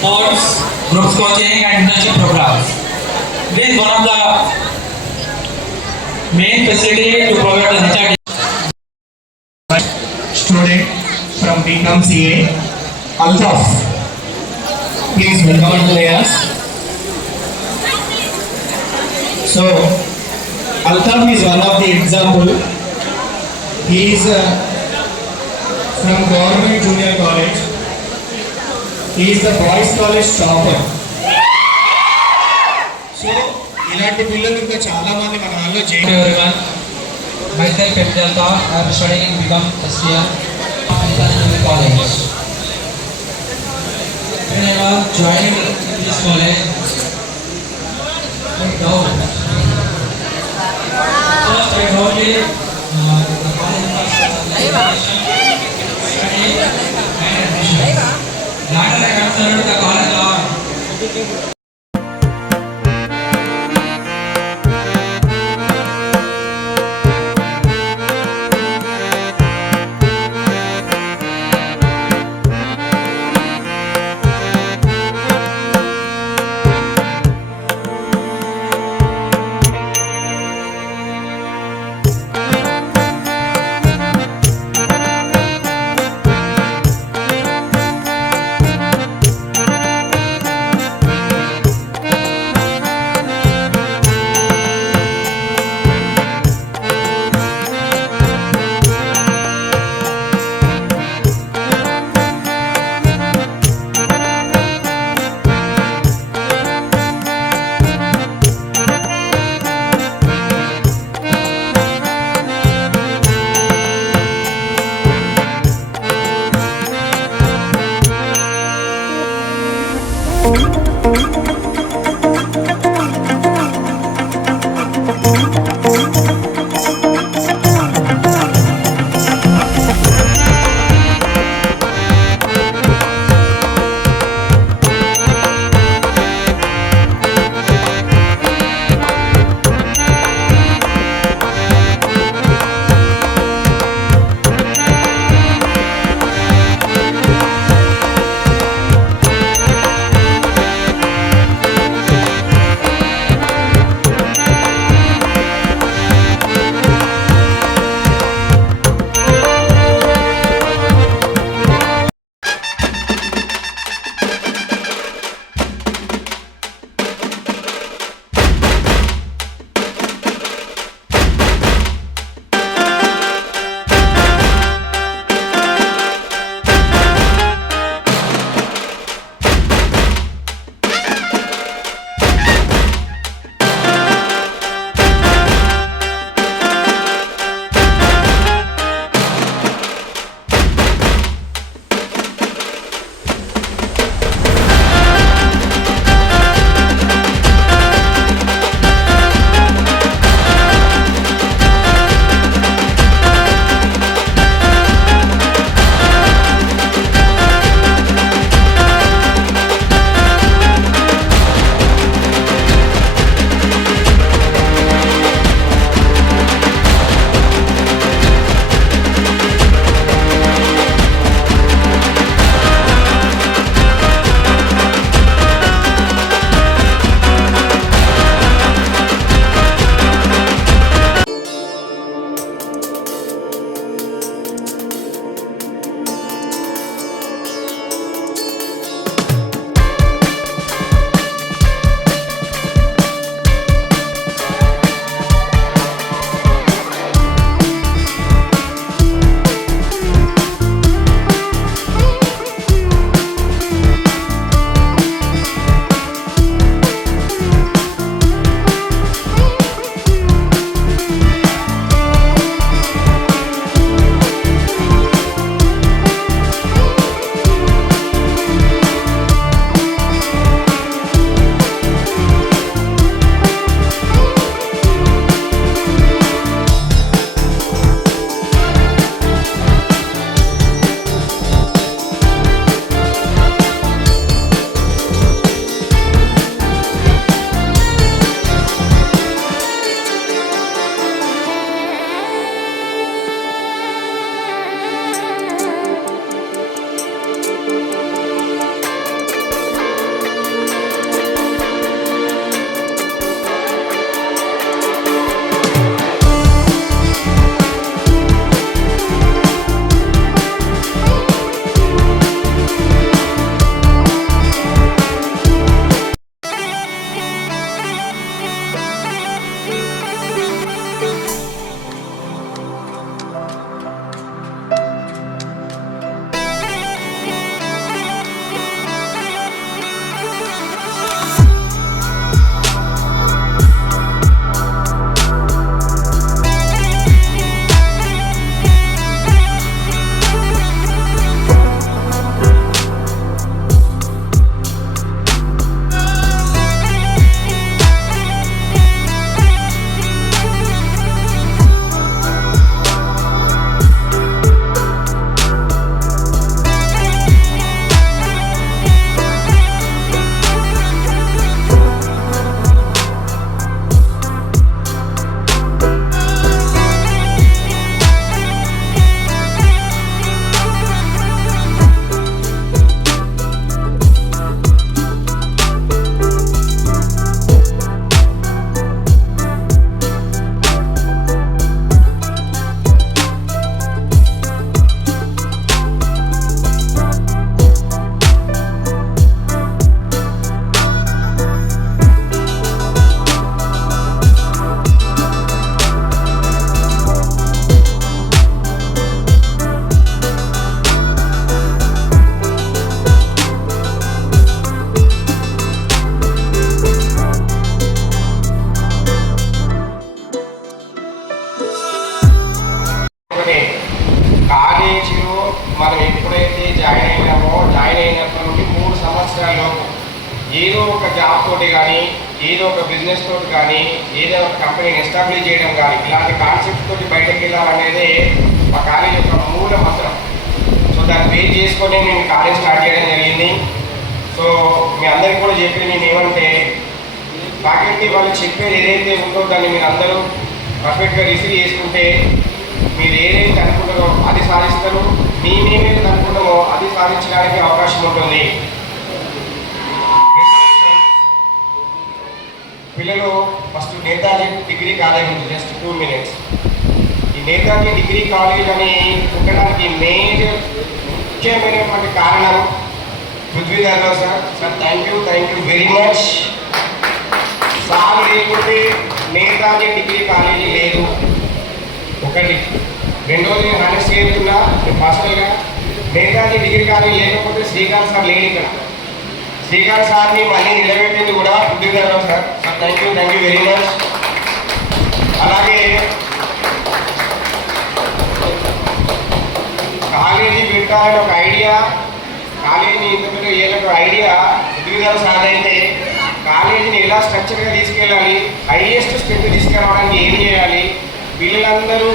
sports, groups coaching and internship programs. This is one of the main facility to provide the HRD. student from BCom CA, Altaf. Please welcome to dais. So, Altaf is one of the example. He is uh, from government junior college. He is the boys college topper. So ఇలాంటి పిల్లలు ఇంకా చాలా మంది మన వాళ్ళు Hello చేయాలి everyone, myself Pemjalta, I am studying in Become STM International College. When I was joining this college, I doubt. First I doubted uh, the college was education, study and admission. ನಾಳೆ ಕಳಿಸ್ತಾರೆ college ఒక business తోటి కానీ ఏదో ఒక కంపెనీని establish చేయడం కానీ ఇలాంటి కాన్సెప్ట్ తోటి బయటకు వెళ్ళాలనేదే మా కాలేజ్ యొక్క మూల మంత్రం. సో దాన్ని బేస్ చేసుకొని నేను కాలేజ్ స్టార్ట్ చేయడం జరిగింది. సో మీ అందరికీ కూడా చెప్పి నేను ఏమంటే ఫ్యాకల్టీ వాళ్ళు చెప్పేది ఏదైతే ఉందో దాన్ని మీరు అందరూ పర్ఫెక్ట్గా రిసీవ్ చేసుకుంటే మీరు ఏదైతే అనుకుంటారో అది సాధిస్తారు మీ మేమేది అనుకుంటామో అది సాధించడానికి అవకాశం ఉంటుంది రెండో విషయం, పిల్లలు ఫస్ట్ నేతాజీ డిగ్రీ కాలేజ్ ఉంది జస్ట్ టూ మినిట్స్ ఈ నేతాజీ డిగ్రీ కాలేజ్ అని ఉండడానికి మేజర్ ముఖ్యమైనటువంటి కారణం Prithvidhar Rao sir. Sir thank you thank you very much sir లేకుంటే నేతాజీ డిగ్రీ కాలేజీ లేదు. ఒకటి. రెండోది నేను హానెస్ట్ పర్సనల్గా నేతాజీ డిగ్రీ కాలేజీ లేకపోతే శ్రీకాంత్ సార్ లేని ఇక్కడ. శ్రీకాంత్ సార్ని మళ్ళీ నిలబెట్టింది కూడా Prithvidhar sir sir thank you thank you very much అలాగే కాలేజీ పెట్టాలని ఒక ఐడియా కాలేజీని ఇంత ఐడియా ఏళ్ళకు ఐడియా సార్ అయితే కాలేజీని ఎలా స్ట్రక్చర్గా తీసుకెళ్ళాలి హైయెస్ట్ స్టెప్ తీసుకురావడానికి ఏం చేయాలి పిల్లలందరూ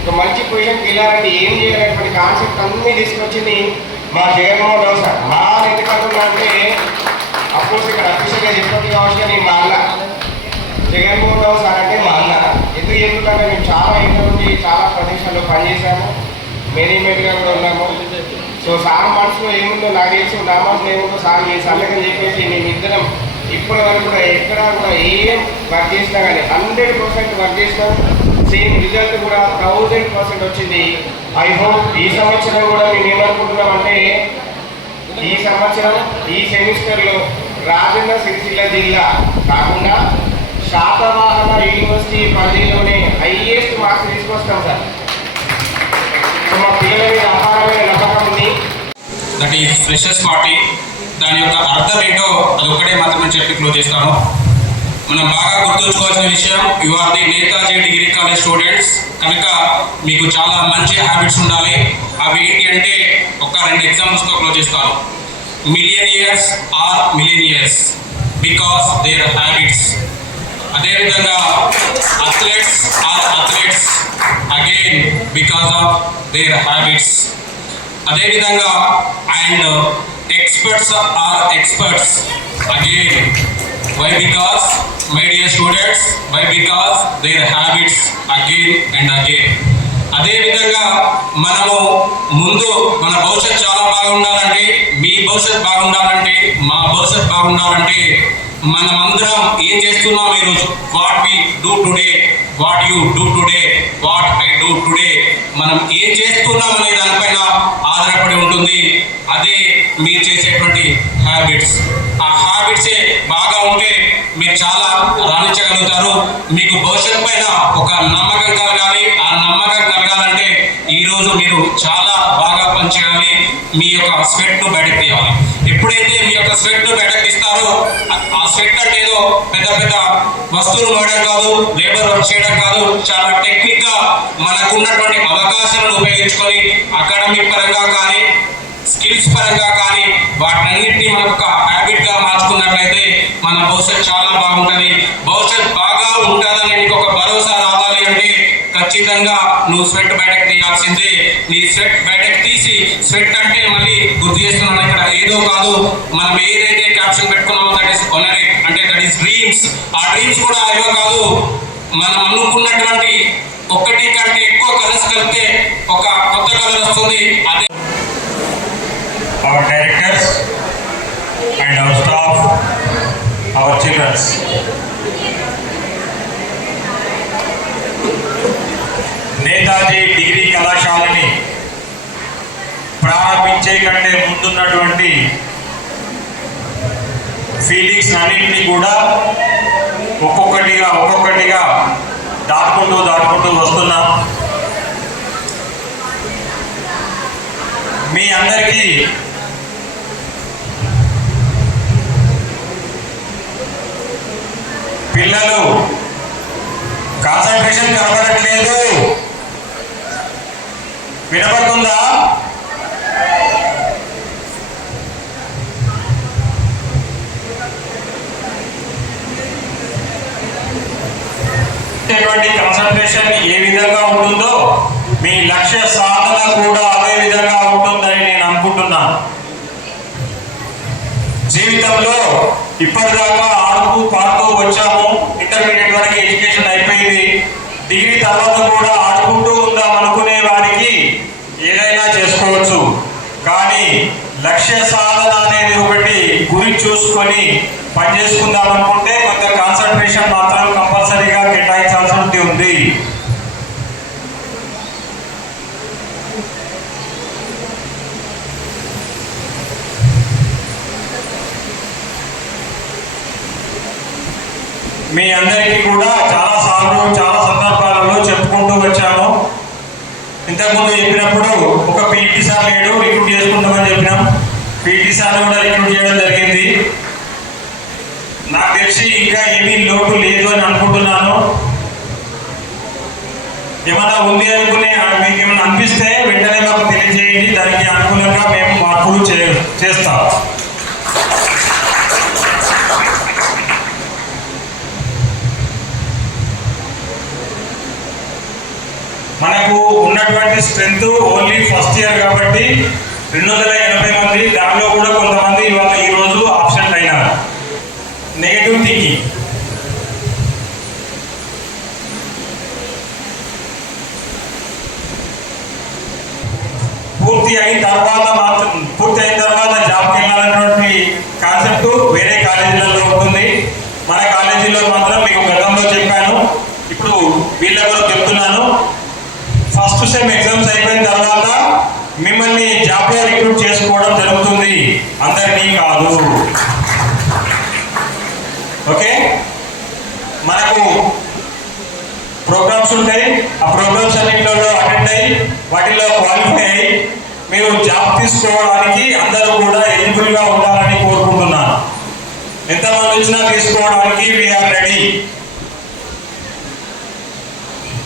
ఒక మంచి పొజిషన్కి వెళ్ళాలంటే ఏం చేయాలనేటువంటి కాన్సెప్ట్ అన్నీ తీసుకొచ్చింది మా జగన్మోహన్ రావు సార్ మా ఎందుకంటున్నా అంటే అఫ్కోర్స్ ఇక్కడ అఫీషియల్గా చెప్పినట్టు కావచ్చు కానీ మా అన్న. జగన్మోహన్ రావు సార్ అంటే మా అన్న. ఎందుకు చెప్తుంటే మేము చాలా ఇంట్లో నుండి చాలా ప్రదేశాల్లో పనిచేశాము. మేనేజ్మెంట్గా కూడా ఉన్నాము. సో సార్ మనసులో ఏముందో నాకు తెలుసు నా మనసులో ఏముందో సార్ మీ సల్లకని చెప్పేసి మేము ఇద్దరం ఇప్పటి వరకు కూడా ఎక్కడ కూడా ఏం వర్క్ చేసినా కానీ హండ్రెడ్ పర్సెంట్ వర్క్ చేసినాం. సేమ్ రిజల్ట్ కూడా థౌజండ్ పర్సెంట్ వచ్చింది. ఐ హోప్ ఈ సంవత్సరం కూడా మేము ఏమనుకుంటున్నామంటే ఈ సంవత్సరం ఈ సెమిస్టర్లో రాజన్న సిరిసిల్ల జిల్లా కాకుండా శాతవాహన యూనివర్సిటీ పరిధిలోనే హైయెస్ట్ మార్క్స్ తీసుకొస్తాం సార్. మా పిల్లల మీద అపారమైన నమ్మకం దట్ ఈ ఫ్రెషర్స్ పార్టీ దాని యొక్క అర్థం ఏంటో అది ఒక్కటే మాత్రమే చెప్పి క్లోజ్ చేస్తాను. మనం బాగా గుర్తుంచుకోవాల్సిన విషయం you are the Netaji degree college students కనుక మీకు చాలా మంచి హ్యాబిట్స్ ఉండాలి. అవి ఏంటి అంటే ఒక రెండు ఎగ్జాంపుల్స్తో క్లోజ్ చేస్తాను. Millionaires are millionaires because their habits అదేవిధంగా athletes are athletes again because of their habits అదేవిధంగా and experts are experts again why because my dear students why because their habits again and again అదేవిధంగా మనము ముందు మన భవిష్యత్ చాలా బాగుండాలంటే మీ భవిష్యత్ బాగుండాలంటే మా భవిష్యత్ బాగుండాలంటే మనమందరం ఏం చేస్తున్నాం ఈరోజు? What we do today what you do today what I do today మనం ఏం చేస్తున్నాం అనే దానిపైన ఆధారపడి ఉంటుంది. అదే మీరు చేసేటువంటి హ్యాబిట్స్ ఆ హ్యాబిట్సే బాగా ఉంటే మీరు చాలా రాణించగలుగుతారు. మీకు భవిష్యత్ పైన ఒక నమ్మకం కానీ ఆ నమ్మకం ఈ రోజు మీరు చాలా బాగా పనిచేయాలి. మీ యొక్క స్వెట్ను బయటకు తీయాలి ఎప్పుడైతే మీ యొక్క స్వెట్ను బయటకు తీస్తారో ఆ- స్వెట్ అంటే ఏదో పెద్ద పెద్ద వస్తువులు మోయడం కాదు లేబర్ వర్క్ చేయడం కాదు. చాలా టెక్నిక్గా మనకు ఉన్నటువంటి అవకాశాలను ఉపయోగించుకొని అకాడమిక్ పరంగా కానీ స్కిల్స్ పరంగా కానీ వాటన్నిటిని మనం ఒక హ్యాబిట్గా మార్చుకున్నట్లయితే మన భవిష్యత్ చాలా బాగుంటుంది. భవిష్యత్ బాగా ఉంటుందని ఒక భరోసా రావాలి అంటే ఖచ్చితంగా నువ్వు స్వెట్ బయటకు తీయాల్సిందే. నీ స్వెట్ బయటకు తీసి స్వెట్ అంటే మళ్ళీ గుర్తు చేస్తున్నాను ఇక్కడ. ఏదో కాదు. మనం ఏదైతే క్యాప్షన్ పెట్టుకున్నామో దట్ ఈస్ ఒనరీ అంటే దట్ ఈస్ డ్రీమ్స్ ఆ డ్రీమ్స్ కూడా ఏవో కాదు. మనం అనుకున్నటువంటి ఒక్కటి కంటే ఎక్కువ కలర్స్ కలిపితే ఒక కొత్త కలర్ వస్తుంది. అదే our directors and our staff our childrens Netaji degree కళాశాలని ప్రారంభించే కంటే ముందున్నటువంటి ఫీలింగ్స్ అన్నింటినీ కూడా ఒక్కొక్కటిగా ఒక్కొక్కటిగా దాటుకుంటూ దాటుకుంటూ వస్తున్నాం. మీ అందరికీ పిల్లలు కాన్సన్ట్రేషన్ కనబడట్లేదు. వినపడుతుందా కన్సన్ట్రేషన్ ఏ విధంగా ఉంటుందో మీ లక్ష్య సాధన కూడా అదే విధంగా ఉంటుందని నేను అనుకుంటున్నాను జీవితంలో ఇప్పటిదాకా ఆడుతూ పాడుతూ వచ్చాము. ఇంటర్మీడియట్ వరకు ఎడ్యుకేషన్ అయిపోయింది. డిగ్రీ తర్వాత కూడా లక్ష్య సాధన అనేది ఒకటి గురి చూసుకొని పని చేసుకుందాం అనుకుంటే కొంత కాన్సన్ట్రేషన్ మాత్రం కంపల్సరీగా కేటాయించాల్సి ఉంది మీ అందరికీ కూడా చాలా సార్లు చాలా సందర్భాలలో చెప్పుకుంటూ వచ్చాము ఇంతకుముందు చెప్పినప్పుడు ఒక పీటీ సార్ లేడు రిక్రూట్ చేసుకుంటామని చెప్పి ఈసారి కూడా రిక్రూట్ చేయడం జరిగింది. నాకు తెలిసి ఇంకా ఏమీ లోటు లేదు అని అనుకుంటున్నాను. ఏమైనా ఉంది అనుకునే మీకు ఏమైనా అనిపిస్తే వెంటనే మాకు తెలియజేయండి. దానికి అనుకూలంగా మేము మార్పులు చే చేస్తాం. మనకు ఉన్నటువంటి స్ట్రెంత్ ఓన్లీ ఫస్ట్ ఇయర్ కాబట్టి రెండు వందల ఎనభై మంది దానిలో కూడా కొంతమంది ఇవాళ ఈ రోజు ఆప్షన్ అయినారు నెగటివ్ థింకింగ్ పూర్తి అయిన తర్వాత మాత్రం మిమ్మల్ని జాబ్లో రిక్రూట్ చేసుకోవడం జరుగుతుంది. అందరినీ కాదు. ఓకే? మనకు ప్రోగ్రామ్స్ ఉంటాయి. ఆ ప్రోగ్రామ్స్ అన్నింటిలో అటెండ్ అయ్యి వాటిలో క్వాలిఫై అయ్యి మీరు జాబ్ తీసుకోవడానికి అందరూ కూడా ఎలిజిబుల్గా ఉండాలని కోరుకుంటున్నాను. ఎంతమంది వచ్చినా తీసుకోవడానికి వీఆర్ రెడీ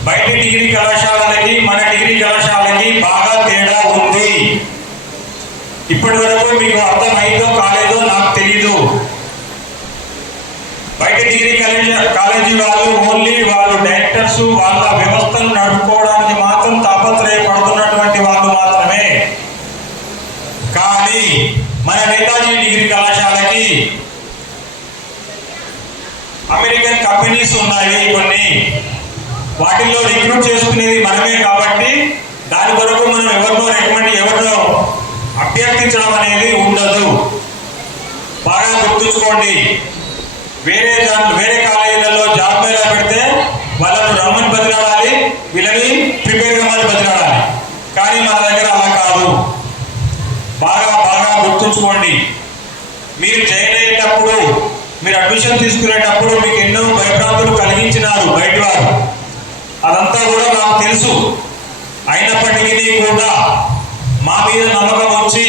బయట డిగ్రీ కళాశాలలకి మన డిగ్రీ కళాశాలకి బాగా తేడా ఉంది. ఇప్పటి వరకు మీకు అర్థమైందో కాలేదో నాకు తెలీదు. బయట డిగ్రీ కాలేజీ కాలేజీ వాళ్ళు ఓన్లీ వాళ్ళు డైరెక్టర్స్ వాళ్ళ వ్యవస్థను నడుపుకోవడానికి మాత్రం తాపత్రయపడుతున్నటువంటి వాళ్ళు మాత్రమే. కానీ మన నేతాజీ డిగ్రీ కళాశాలకి అమెరికన్ కంపెనీస్ ఉన్నాయి కొన్ని. వాటిల్లో రిక్రూట్ చేసుకునేది మనమే కాబట్టి దాని కొరకు మనం ఎవరినో రికమెండ్ ఎవరినో అభ్యర్థించడం అనేది ఉండదు. బాగా గుర్తుంచుకోండి. వేరే దాంట్లో వేరే కాలేజీలలో జాబ్ మేళా పెడితే వాళ్ళను రమ్మని బతిలాడాలి వీళ్ళని ప్రిపేర్ కమ్మని బతిలాడాలి. కానీ మా దగ్గర అలా కాదు. బాగా బాగా గుర్తుంచుకోండి. మీరు జాయిన్ అయ్యేటప్పుడు మీరు అడ్మిషన్ తీసుకునేటప్పుడు మీకు ఎన్నో భయభ్రాంతులు కలిగించినారు బయట వారు అదంతా కూడా నాకు తెలుసు. అయినప్పటికీ కూడా మా మీద నమ్మకం వచ్చి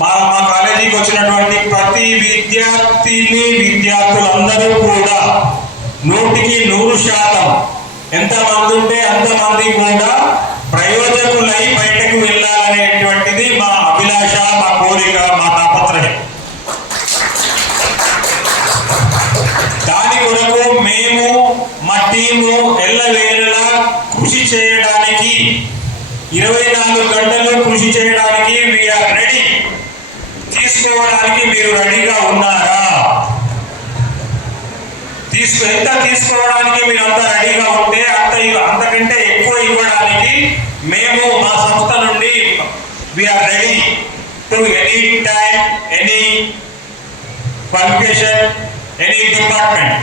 మా మా కాలేజీకి వచ్చినటువంటి ప్రతి విద్యార్థిని విద్యార్థులందరూ కూడా నూటికి నూరు శాతం ఎంతమంది ఉంటే అంతమంది కూడా ప్రయోజకులై బయటకు వెళ్ళాలనేటువంటిది మా అభిలాష మా కోరిక మా తాపత్రయం. దాని కొరకు మేము మా టీము ఎల్లవే కృషి చేయడానికి ఇరవై నాలుగు గంటలు కృషి చేయడానికి వీఆర్ రెడీ తీసుకోవడానికి మీరు రెడీగా ఉన్నారా? తీసుకు ఎంత తీసుకోవడానికి మీరు అంత రెడీగా ఉంటే అంత అంతకంటే ఎక్కువ ఇవ్వడానికి మేము మా సంస్థ నుండి we are ready to any time any qualification any department